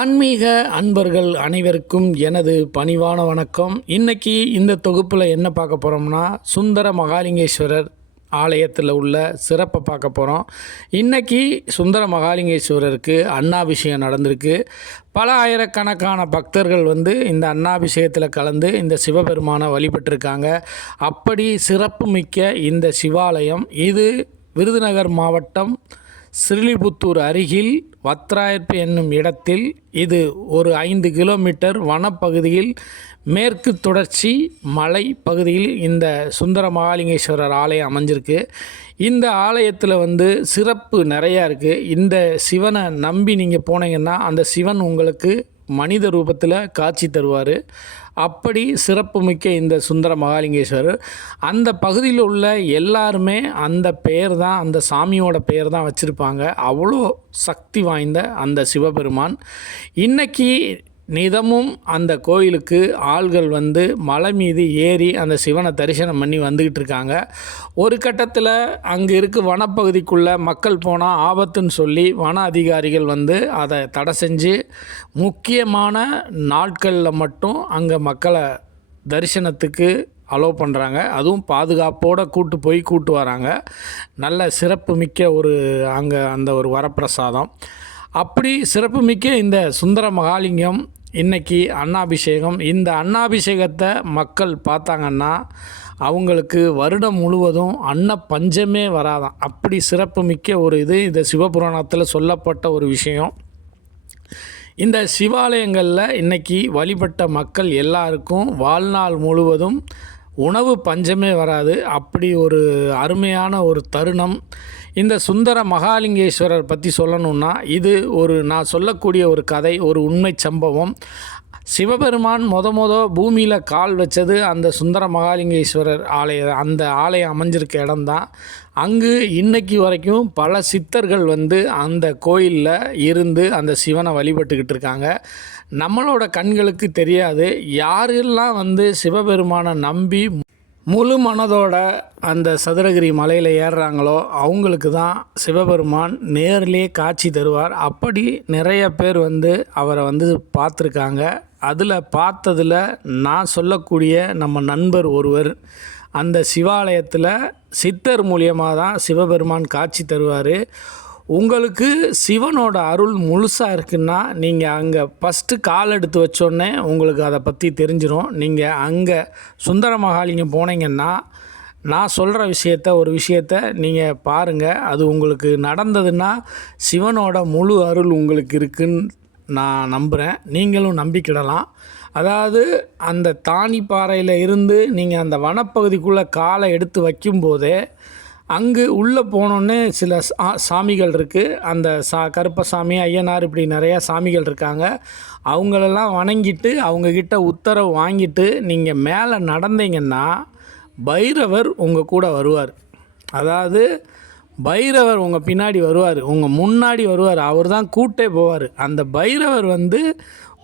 ஆன்மீக அன்பர்கள் அனைவருக்கும் எனது பணிவான வணக்கம். இன்னைக்கு இந்த தொகுப்பில் என்ன பார்க்க போகிறோம்னா சுந்தர மகாலிங்கேஸ்வரர் ஆலயத்தில் உள்ள சிறப்பை பார்க்க போகிறோம் இன்றைக்கி சுந்தர மகாலிங்கேஸ்வரருக்கு அன்னாபிஷேகம் நடந்திருக்கு. பல ஆயிரக்கணக்கான பக்தர்கள் வந்து இந்த அன்னாபிஷேகத்தில் கலந்து இந்த சிவபெருமானை வழிபட்டிருக்காங்க. அப்படி சிறப்பு மிக்க இந்த சிவாலயம் இது விருதுநகர் மாவட்டம் ஸ்ரீலிபுத்தூர் அருகில் வத்ராயர்ப்பு என்னும் இடத்தில் இது ஒரு ஐந்து கிலோமீட்டர் வனப்பகுதியில் மேற்கு தொடர்ச்சி மலை பகுதியில் இந்த சுந்தர மகாலிங்கேஸ்வரர் ஆலயம் அமைஞ்சிருக்கு. இந்த ஆலயத்தில் வந்து சிறப்பு நிறையா இருக்குது இந்த சிவனை நம்பி நீங்கள் போனீங்கன்னா அந்த சிவன் உங்களுக்கு மனித ரூபத்தில் காட்சி தருவார். அப்படி சிறப்புமிக்க இந்த சுந்தர மகாலிங்கேஸ்வரர். அந்த பகுதியில் உள்ள எல்லாருமே அந்த பெயர் தான் அந்த சாமியோட பெயர் தான் வச்சுருப்பாங்க. அவ்வளோ சக்தி வாய்ந்த அந்த சிவபெருமான். இன்றைக்கி நிதமும் அந்த கோயிலுக்கு ஆள்கள் வந்து மலை மீது ஏறி அந்த சிவனை தரிசனம் பண்ணி வந்துக்கிட்டு இருக்காங்க ஒரு கட்டத்தில் அங்கே இருக்க வனப்பகுதிக்குள்ளே மக்கள் போனால் ஆபத்துன்னு சொல்லி வன அதிகாரிகள் வந்து அதை தடை செஞ்சு முக்கியமான நாட்களில் மட்டும் அங்கே மக்களை தரிசனத்துக்கு அலோவ் பண்ணுறாங்க அதுவும் பாதுகாப்போடு கூட்டு போய் கூட்டு வராங்க. நல்ல சிறப்பு மிக்க ஒரு அங்கே அந்த ஒரு வரப்பிரசாதம். அப்படி சிறப்புமிக்க இந்த சுந்தர மகாலிங்கம் இன்றைக்கி அன்னாபிஷேகம். இந்த அன்னாபிஷேகத்தை மக்கள் பார்த்தாங்கன்னா அவங்களுக்கு வருடம் முழுவதும் அன்ன பஞ்சமே வராதான் அப்படி சிறப்புமிக்க ஒரு இது இந்த சிவபுராணத்தில் சொல்லப்பட்ட ஒரு விஷயம். இந்த சிவாலயங்களில் இன்றைக்கி வழிபட்ட மக்கள் எல்லாருக்கும் வாழ்நாள் முழுவதும் உணவு பஞ்சமே வராது. அப்படி ஒரு அருமையான ஒரு தருணம். இந்த சுந்தர மகாலிங்கேஸ்வரர் பற்றி சொல்லணும்னா இது ஒரு நான் சொல்லக்கூடிய ஒரு கதை ஒரு உண்மை சம்பவம். சிவபெருமான் மொத மொத பூமியில் கால் வச்சது அந்த சுந்தர மகாலிங்கேஸ்வரர் ஆலய அந்த ஆலயம் அமைஞ்சிருக்க இடம்தான். அங்கு இன்னைக்கு வரைக்கும் பல சித்தர்கள் வந்து அந்த கோயிலில் இருந்து அந்த சிவனை வழிபட்டுக்கிட்டு இருக்காங்க. நம்மளோட கண்களுக்கு தெரியாது. யாரெல்லாம் வந்து சிவபெருமானை நம்பி முழு மனதோட அந்த சதுரகிரி மலையில் ஏறுறாங்களோ அவங்களுக்கு தான் சிவபெருமான் நேர்லேயே காட்சி தருவார். அப்படி நிறைய பேர் வந்து அவரை வந்து பார்த்துருக்காங்க. அதில் பார்த்ததில் நான் சொல்லக்கூடிய நம்ம நண்பர் ஒருவர் அந்த சிவாலயத்தில் சித்தர் மூலியமாக தான் சிவபெருமான் காட்சி தருவார். உங்களுக்கு சிவனோட அருள் முழுசாக இருக்குன்னா நீங்கள் அங்கே ஃபஸ்ட்டு கால் எடுத்து வச்சோடனே உங்களுக்கு அதை பற்றி தெரிஞ்சிடும் நீங்கள் அங்கே சுந்தர மகாலிங்க போனீங்கன்னா நான் சொல்கிற விஷயத்த ஒரு விஷயத்த நீங்கள் பாருங்கள் அது உங்களுக்கு நடந்ததுன்னா சிவனோட முழு அருள் உங்களுக்கு இருக்குன்னு நான் நம்புகிறேன் நீங்களும் நம்பிக்கிடலாம். அதாவது அந்த தானிப்பாறையில் இருந்து நீங்கள் அந்த வனப்பகுதிக்குள்ளே காலை எடுத்து வைக்கும்போதே அங்கு உள்ளே போனோன்னே சில சா சாமிகள் இருக்குது அந்த சா கருப்பசாமி ஐயனார் இப்படி நிறையா சாமிகள் இருக்காங்க. அவங்களெல்லாம் வணங்கிட்டு அவங்கக்கிட்ட உத்தரவு வாங்கிட்டு நீங்கள் மேலே நடந்தீங்கன்னா பைரவர் உங்கள் கூட வருவார். அதாவது பைரவர் உங்கள் பின்னாடி வருவார். உங்கள் முன்னாடி வருவார். அவர் தான் கூட்டே போவார். அந்த பைரவர் வந்து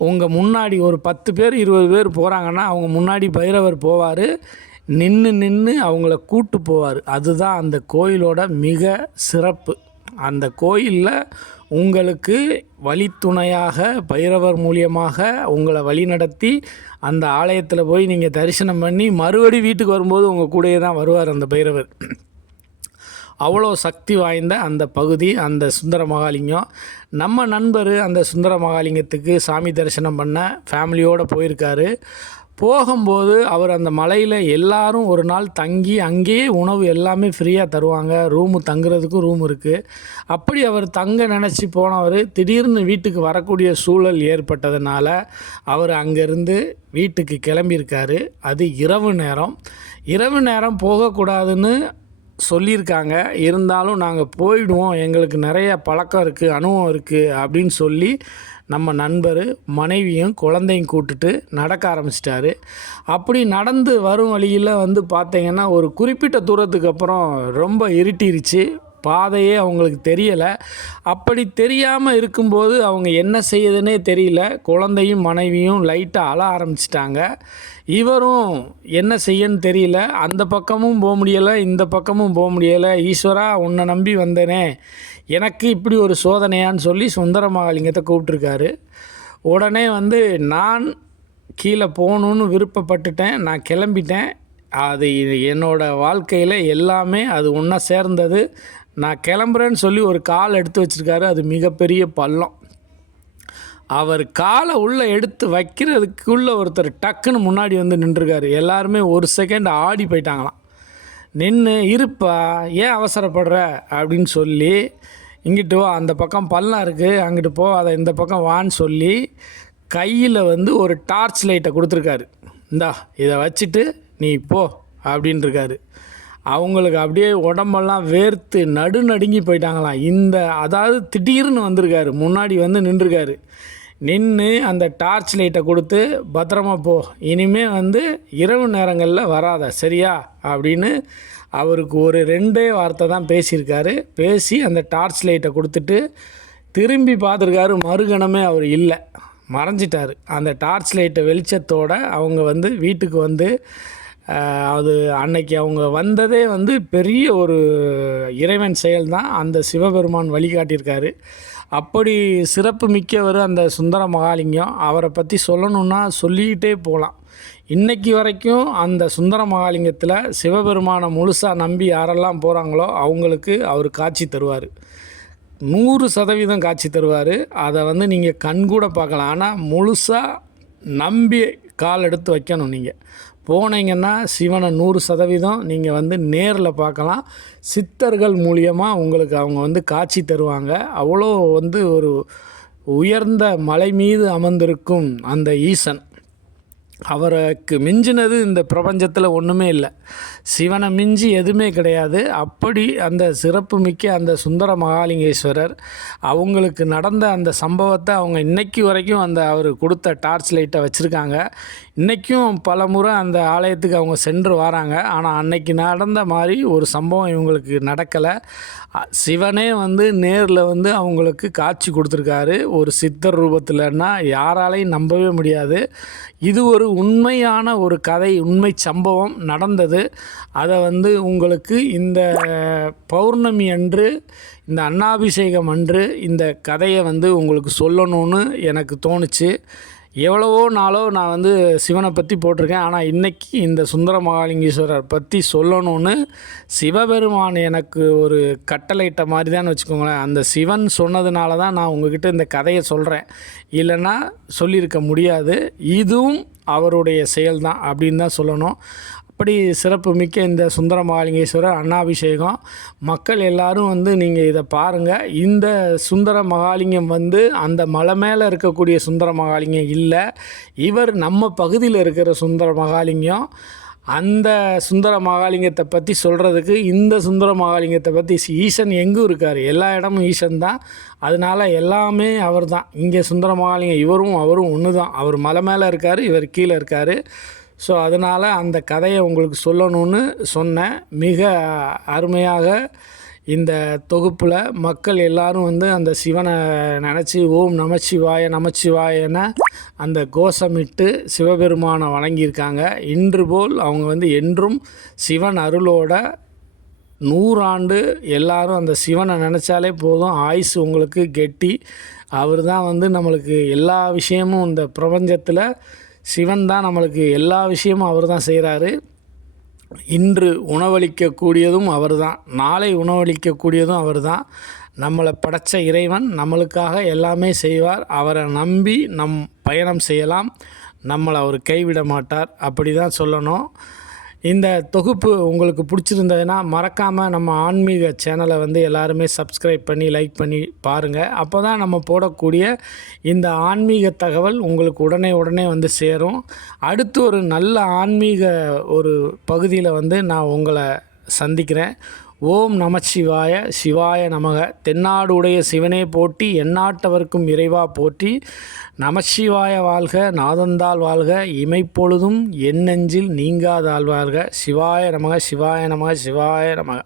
உங்கள் முன்னாடி ஒரு பத்து பேர் இருபது பேர் போகிறாங்கன்னா அவங்க முன்னாடி பைரவர் போவார். நின்று நின்று அவங்கள கூட்டு போவார். அதுதான் அந்த கோயிலோட மிக சிறப்பு. அந்த கோயிலில் உங்களுக்கு வழித்துணையாக பைரவர் மூலியமாக உங்களை வழிநடத்தி அந்த ஆலயத்தில் போய் நீங்கள் தரிசனம் பண்ணி மறுபடி வீட்டுக்கு வரும்போது உங்கள் கூடயே தான் வருவார் அந்த பைரவர். அவ்வளோ சக்தி வாய்ந்த அந்த பகுதி அந்த சுந்தர மகாலிங்கம். நம்ம நண்பர் அந்த சுந்தர மகாலிங்கத்துக்கு சாமி தரிசனம் பண்ண ஃபேமிலியோடு போயிருக்காரு. போகும்போது அவர் அந்த மலையில் எல்லாரும் ஒரு நாள் தங்கி அங்கேயே உணவு எல்லாமே ஃப்ரீயாக தருவாங்க. ரூமு தங்குறதுக்கும் ரூம் இருக்குது அப்படி அவர் தங்க நினச்சி போனவர் திடீர்னு வீட்டுக்கு வரக்கூடிய சூழல் ஏற்பட்டதுனால அவர் அங்கேருந்து வீட்டுக்கு கிளம்பியிருக்காரு. அது இரவு நேரம். இரவு நேரம் போகக்கூடாதுன்னு சொல்லியிருக்காங்க. இருந்தாலும் நாங்கள் போயிடுவோம். எங்களுக்கு நிறைய பழக்கம் இருக்குது அனுபவம் இருக்குது அப்படின்னு சொல்லி நம்ம நண்பர் மனைவியும் குழந்தையும் கூட்டுட்டு நடக்க ஆரம்பிச்சிட்டாரு. அப்படி நடந்து வரும் வழியில் வந்து பார்த்தீங்கன்னா ஒரு குறிப்பிட்ட தூரத்துக்கு அப்புறம் ரொம்ப இருட்டிருச்சு. பாதையே அவங்களுக்கு தெரியலை. அப்படி தெரியாமல் இருக்கும்போது அவங்க என்ன செய்யுதுன்னே தெரியல. குழந்தையும் மனைவியும் லைட்டாக அழ ஆரம்பிச்சிட்டாங்க. இவரும் என்ன செய்யன்னு தெரியல. அந்த பக்கமும் போக முடியலை இந்த பக்கமும் போக முடியலை. ஈஸ்வரா உன்னை நம்பி வந்தேனே. எனக்கு இப்படி ஒரு சோதனையான்னு சொல்லி சுந்தர மகாலிங்கத்தை கூப்பிட்ருக்காரு உடனே வந்து நான் கீழே போகணுன்னு விருப்பப்பட்டுட்டேன். நான் கிளம்பிட்டேன். அது என்னோடய வாழ்க்கையில் எல்லாமே அது ஒன்றா சேர்ந்தது. நான் கிளம்புறேன்னு சொல்லி ஒரு கால் எடுத்து வச்சுருக்காரு. அது மிகப்பெரிய பள்ளம். அவர் காலை உள்ளே எடுத்து வைக்கிறதுக்குள்ளே ஒருத்தர் டக்குன்னு முன்னாடி வந்து நின்றுருக்காரு. எல்லாருமே ஒரு செகண்ட் ஆடி போயிட்டாங்களாம். நின்று இருப்பா ஏன் அவசரப்படுற? அப்படின்னு சொல்லி இங்கிட்டு வா அந்த பக்கம் பள்ளம் இருக்குது அங்கிட்டு போ அதை இந்த பக்கம் வான்னு சொல்லி கையில் வந்து ஒரு டார்ச் லைட்டை கொடுத்துருக்காரு. இந்தா இதை வச்சுட்டு நீ போ அப்படின்ருக்காரு. அவங்களுக்கு அப்படியே உடம்பெல்லாம் வேர்த்து நடு நடுங்கி போயிட்டாங்களாம் இந்த அதாவது திடீர்னு வந்திருக்காரு முன்னாடி வந்து நின்றுருக்காரு. நின்று அந்த டார்ச் லைட்டை கொடுத்து பத்திரமா போ இனிமே வந்து இரவு நேரங்களில் வராத சரியா? அப்படின்னு அவருக்கு ஒரு ரெண்டே வார்த்தை தான் பேசியிருக்காரு. பேசி அந்த டார்ச் லைட்டை கொடுத்துட்டு திரும்பி பார்த்துருக்காரு மறுகணமே அவர் இல்லை. மறைஞ்சிட்டார். அந்த டார்ச் லைட்டை வெளிச்சத்தோட அவங்க வந்து வீட்டுக்கு வந்து அது அன்னைக்கு அவங்க வந்ததே வந்து பெரிய ஒரு இறைவன் செயல் தான் அந்த சிவபெருமான் வழிகாட்டியிருக்காரு. அப்படி சிறப்பு மிக்கவர் அந்த சுந்தர மகாலிங்கம். அவரை பற்றி சொல்லணுன்னா சொல்லிக்கிட்டே போகலாம் இன்றைக்கி வரைக்கும் அந்த சுந்தர மகாலிங்கத்தில் சிவபெருமானை முழுசாக நம்பி யாரெல்லாம் போகிறாங்களோ அவங்களுக்கு அவர் காட்சி தருவார். நூறு சதவீதம் காட்சி தருவார். அதை வந்து நீங்கள் கண்கூட பார்க்கலாம். ஆனால் முழுசாக நம்பி கால் எடுத்து வைக்கணும் நீங்கள் போனீங்கன்னா சிவனை நூறு சதவீதம் நீங்கள் வந்து நேரில் பார்க்கலாம். சித்தர்கள் மூலியமாக உங்களுக்கு அவங்க வந்து காட்சி தருவாங்க. அவ்வளோ வந்து ஒரு உயர்ந்த மலை மீது அமர்ந்திருக்கும் அந்த ஈசன். அவருக்கு மிஞ்சினது இந்த பிரபஞ்சத்தில் ஒன்றுமே இல்லை. சிவனை மிஞ்சி எதுவுமே கிடையாது. அப்படி அந்த சிறப்பு மிக்க அந்த சுந்தர மகாலிங்கேஸ்வரர் அவங்களுக்கு நடந்த அந்த சம்பவத்தை அவங்க இன்னைக்கு வரைக்கும் அந்த அவர் கொடுத்த டார்ச் லைட்டை வச்சுருக்காங்க. இன்றைக்கும் பல முறை அந்த ஆலயத்துக்கு அவங்க சென்று வராங்க. ஆனால் அன்னைக்கு நடந்த மாதிரி ஒரு சம்பவம் இவங்களுக்கு நடக்கலை. சிவனே வந்து நேரில் வந்து அவங்களுக்கு காட்சி கொடுத்துருக்காரு. ஒரு சித்தர் ரூபத்தில்னா யாராலையும் நம்பவே முடியாது. இது ஒரு உண்மையான ஒரு கதை உண்மை சம்பவம் நடந்தது. அதை வந்து உங்களுக்கு இந்த பௌர்ணமி அன்று இந்த அன்னாபிஷேகம் அன்று இந்த கதையை வந்து உங்களுக்கு சொல்லணும்னு எனக்கு தோணுச்சு. எவ்வளவோ நாளோ நான் வந்து சிவனை பற்றி போட்டிருக்கேன். ஆனால் இன்றைக்கி இந்த சுந்தர மகாலிங்கேஸ்வரர் பற்றி சொல்லணும்னு சிவபெருமான் எனக்கு ஒரு கட்டளையிட்ட மாதிரி தான் வச்சுக்கோங்களேன். அந்த சிவன் சொன்னதுனால தான் நான் உங்ககிட்ட இந்த கதையை சொல்கிறேன் இல்லைன்னா சொல்லியிருக்க முடியாது. இதுவும் அவருடைய செயல்தான் அப்படின்னு தான் சொல்லணும். அப்படி சிறப்பு மிக்க இந்த சுந்தர மகாலிங்கேஸ்வரர் அன்னாபிஷேகம். மக்கள் எல்லாரும் வந்து நீங்கள் இதை பாருங்கள் இந்த சுந்தர மகாலிங்கம் வந்து அந்த மலை மேலே இருக்கக்கூடிய சுந்தர மகாலிங்கம் இல்லை. இவர் நம்ம பகுதியில் இருக்கிற சுந்தர மகாலிங்கம். அந்த சுந்தர மகாலிங்கத்தை பற்றி சொல்கிறதுக்கு இந்த சுந்தர மகாலிங்கத்தை பற்றி ஈசன் எங்கும் இருக்கார்? எல்லா இடமும் ஈசன் தான். அதனால எல்லாமே அவர் தான் இங்கே சுந்தர மகாலிங்கம் இவரும் அவரும் ஒன்று தான் அவர் மலை மேலே இருக்கார் இவர் கீழே இருக்கார். ஸோ அதனால் அந்த கதையை உங்களுக்கு சொல்லணும்னு சொன்னேன். மிக அருமையாக இந்த தொகுப்பில் மக்கள் எல்லாரும் வந்து அந்த சிவனை நினச்சி ஓம் நமச்சிவாய நமச்சிவாயன அந்த கோஷமிட்டு சிவபெருமானை வணங்கியிருக்காங்க. இன்று போல் அவங்க வந்து என்றும் சிவன் அருளோட நூறாண்டு எல்லாரும் அந்த சிவனை நினச்சாலே போதும். ஆயுஸ் உங்களுக்கு கெட்டி. அவர் தான் வந்து நம்மளுக்கு எல்லா விஷயமும் இந்த பிரபஞ்சத்தில் சிவன் தான் நம்மளுக்கு எல்லா விஷயமும் அவர் தான் செய்கிறாரு. இன்று உணவளிக்கக்கூடியதும் அவர் தான். நாளை உணவளிக்கக்கூடியதும் அவர் தான். நம்மளை படைச்ச இறைவன் நம்மளுக்காக எல்லாமே செய்வார். அவரை நம்பி நம் பயணம் செய்யலாம். நம்மளை அவர் கைவிட மாட்டார். அப்படி தான் சொல்லணும். இந்த தொகுப்பு உங்களுக்கு பிடிச்சிருந்ததுன்னா மறக்காமல் நம்ம ஆன்மீக சேனலை வந்து எல்லாருமே சப்ஸ்கிரைப் பண்ணி லைக் பண்ணி பாருங்கள் அப்போ தான் நம்ம போடக்கூடிய இந்த ஆன்மீக தகவல் உங்களுக்கு உடனே உடனே வந்து சேரும். அடுத்து ஒரு நல்ல ஆன்மீக ஒரு பகுதியில் வந்து நான் உங்களை சந்திக்கிறேன். ஓம் நமச்சிவாய சிவாய நமக. தென்னாடு உடைய சிவனே போட்டி எந்நாட்டவர்க்கும் இறைவா போற்றி. நமச்சிவாய வாழ்க நாதந்தாள் வாழ்க இமைப்பொழுதும் என் நெஞ்சில் நீங்காதாழ்வாழ்க சிவாய நமக சிவாய நமக சிவாய நமக.